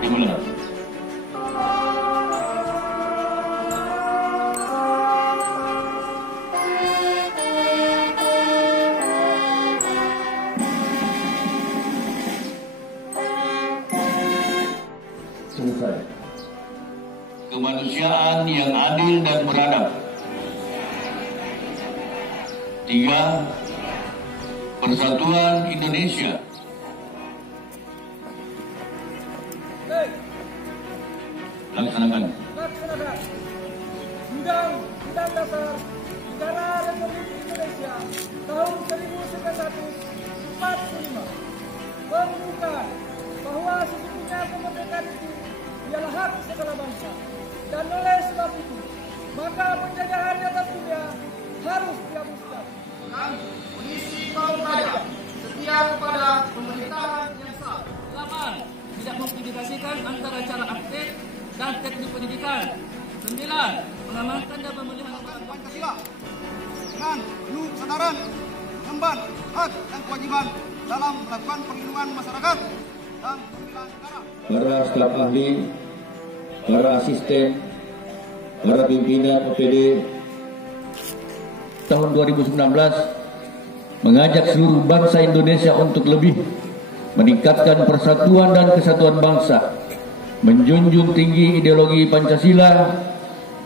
dimulai. Selesai. Kemanusiaan yang adil dan beradab. 3. Persatuan Indonesia. Laksanakan. Undang-Undang Dasar Negara Republik Indonesia tahun 1945 menunjukkan bahwa sesungguhnya kemerdekaan itu ialah hak segala bangsa, dan oleh sebab itu maka penjajahan di atas dunia harus dihapuskan. Kondisi kaum rakyat setia kepada pemerintahan yang sah. 8. Tidak mempublikasikan antara cara aktif dan teknik pendidikan. 9. Mengamankan dan memelihara Pancasila dengan penuh kesadaran mengemban hak dan kewajiban dalam melakukan perlindungan masyarakat dan pembela negara. Para staf ahli, para asisten, para pimpinan OPD tahun 2019 mengajak seluruh bangsa Indonesia untuk lebih meningkatkan persatuan dan kesatuan bangsa, menjunjung tinggi ideologi Pancasila,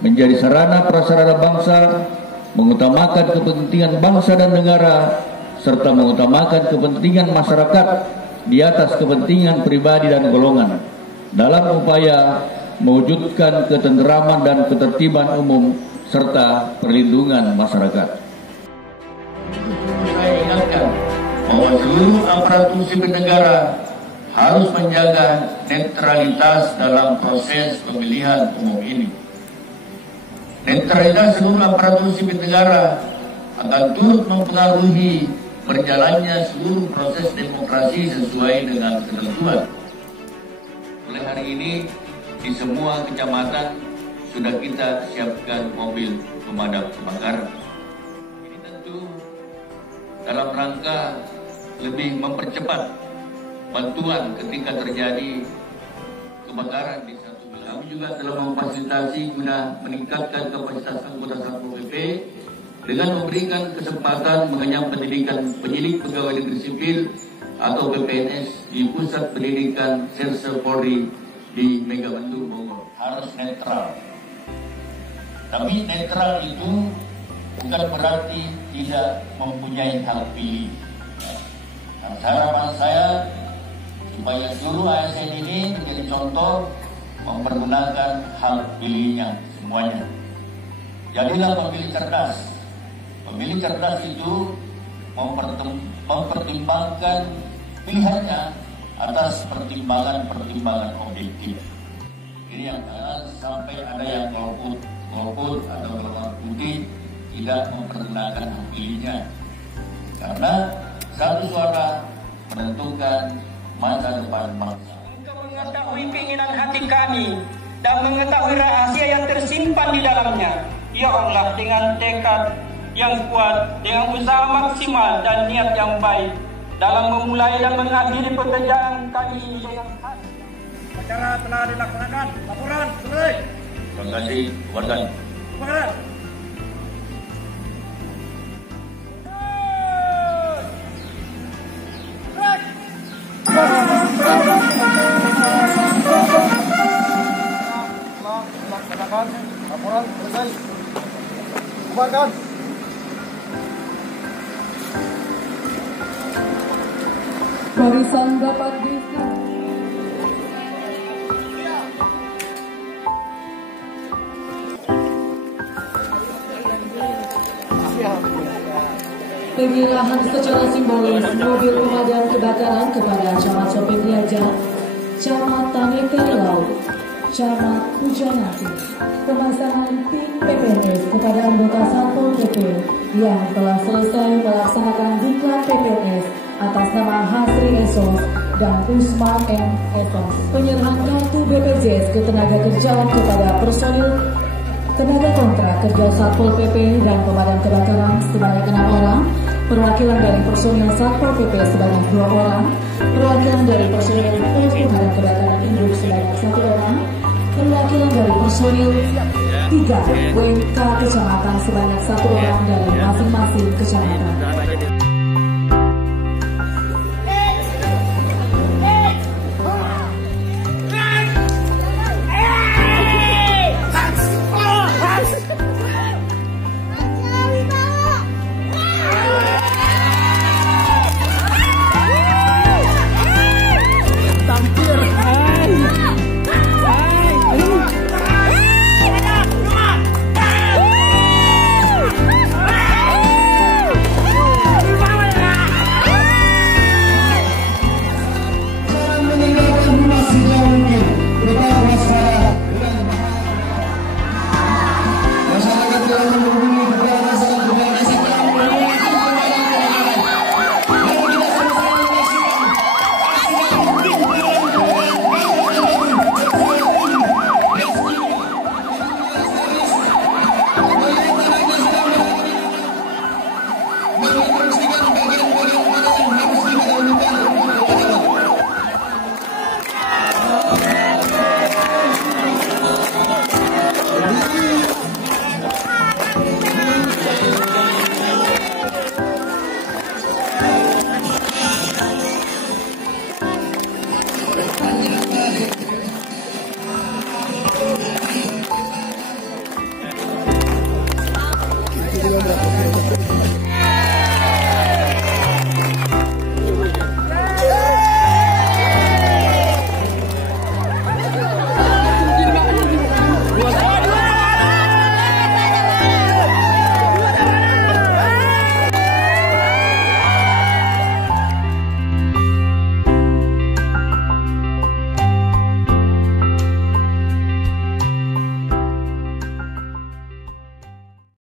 menjadi sarana prasarana bangsa, mengutamakan kepentingan bangsa dan negara, serta mengutamakan kepentingan masyarakat di atas kepentingan pribadi dan golongan, dalam upaya mewujudkan ketenteraman dan ketertiban umum serta perlindungan masyarakat. Saya ingatkan bahwa seluruh aparatur sipil negara harus menjaga netralitas dalam proses pemilihan umum ini. Netralitas seluruh aparatur sipil negara akan turut mempengaruhi berjalannya seluruh proses demokrasi sesuai dengan ketentuan. Mulai hari ini di semua kecamatan sudah kita siapkan mobil pemadam kebakaran. Ini tentu dalam rangka lebih mempercepat bantuan ketika terjadi kebakaran di satu wilayah. Kami juga telah memfasilitasi guna meningkatkan kapasitas anggota Satpol PP dengan memberikan kesempatan mengenyam pendidikan penyidik pegawai negeri sipil atau PPNS di Pusat Pendidikan Serse Polri di Megamendung, Bogor. Harus netral. Tapi netral itu bukan berarti tidak mempunyai hak pilih. Nah, harapan saya supaya seluruh ASN ini menjadi contoh mempergunakan hak pilihnya semuanya. Jadilah pemilih cerdas. Pemilih cerdas itu mempertimbangkan pilihannya atas pertimbangan-pertimbangan objektif. Ini yang sampai ada yang golput atau golongan putih tidak mempergunakan hak pilihnya. Karena satu suara menentukan masa depan bangsa. Untuk mengetahui keinginan hati kami dan mengetahui rahasia yang tersimpan di dalamnya, ya Allah, dengan tekad yang kuat, dengan usaha maksimal dan niat yang baik dalam memulai dan mengakhiri pekerjaan kami ini dengan hati. Acara telah dilaksanakan. Laporan selesai. Terima kasih, warga. Kebakaran. Laksanakan. Laporan selesai. Kebakaran. Barisan dapat penyerahan secara simbolis mobil pemadam kebakaran kepada Camat Sopi Niaja, Camat Taneke Laut, Camat Hujanati, pemasangan PIN PPNS kepada anggota Satpol PP yang telah selesai melaksanakan diklat PPNS atas nama Hasri Esos dan Usman M. Esos. Penyerahan kartu BPJS ketenaga kerjaan kepada personil tenaga kontrak kerja Satpol PP dan pemadam kebakaran sebanyak 6 orang, perwakilan dari personil Satpol PP sebanyak 2 orang, perwakilan dari personil pemadam kebakaran hadir sebanyak 1 orang, perwakilan dari personil 3 WK kecamatan sebanyak 1 orang dari masing-masing kecamatan.